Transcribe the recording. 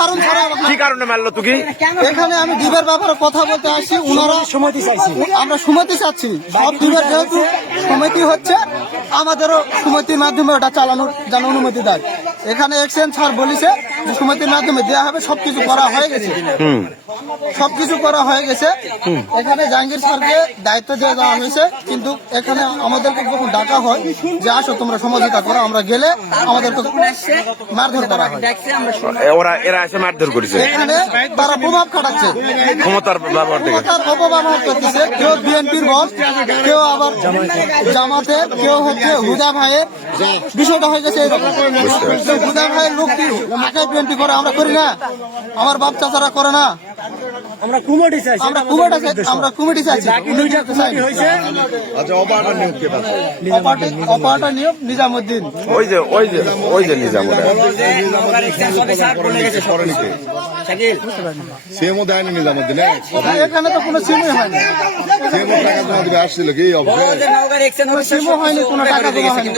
কারণ কি কারণে মারলো তুকি এখানে আমি ব্যাপারে কথা বলতে আসি ওনারা সমিতি চাইছি। আমরা সমিতি চাচ্ছি। সব ডিবের যেহেতু সমিতি হচ্ছে আমাদেরও সমিতির মাধ্যমে ওটা চালানোর যেন অনুমতি দেয়। এখানে এক্সচেঞ্জ ছাড় বলিছে সমিতির মাধ্যমে দেওয়া হবে সবকিছু করা হয়ে গেছে। সবকিছু করা হয়ে গেছে। এখানে জাহাঙ্গীর স্যারকে দায়িত্ব দিয়ে দেওয়া হয়েছে কিন্তু এখানে আমাদেরকে যখন ডাকা হয় যে আসো তোমরা সমাজিতা করো আমরা গেলে আমাদেরকে মারধর করা হয়। ওরা এরা এসে মারধর করেছে। এখানে তারা প্রভাব খাটাচ্ছে। ক্ষমতার ব্যবহার ক্ষমতার অপব্যবহার করতেছে কেউ বিএনপির বস কেউ আবার জামাতের কেউ হচ্ছে হুদা ভাইয়ের বিষয়টা হয়ে গেছে ভাইয়ের লোকটি মাকে বিএনপি করে আমরা করি না। আমার বাপ চাচারা করে না। আমরা কুমিটি চাইছি আমরা কুমিটি চাই আমরা কুমিটি চাইছি। দুইটা কুমিটি হয়েছে। আচ্ছা অপারেটর নিয়োগ কে পাচ্ছে অপারেটর নিয়ম নিজামুদ্দিন। ওই যে ওই যে ওই যে নিজাম ওটা। সিএমও দেয়নি নিজামুদ্দিন এখানে তো কোনো সিমই হয়নি। আসছিল কি সিমও হয়নি কোনো টাকা হয়নি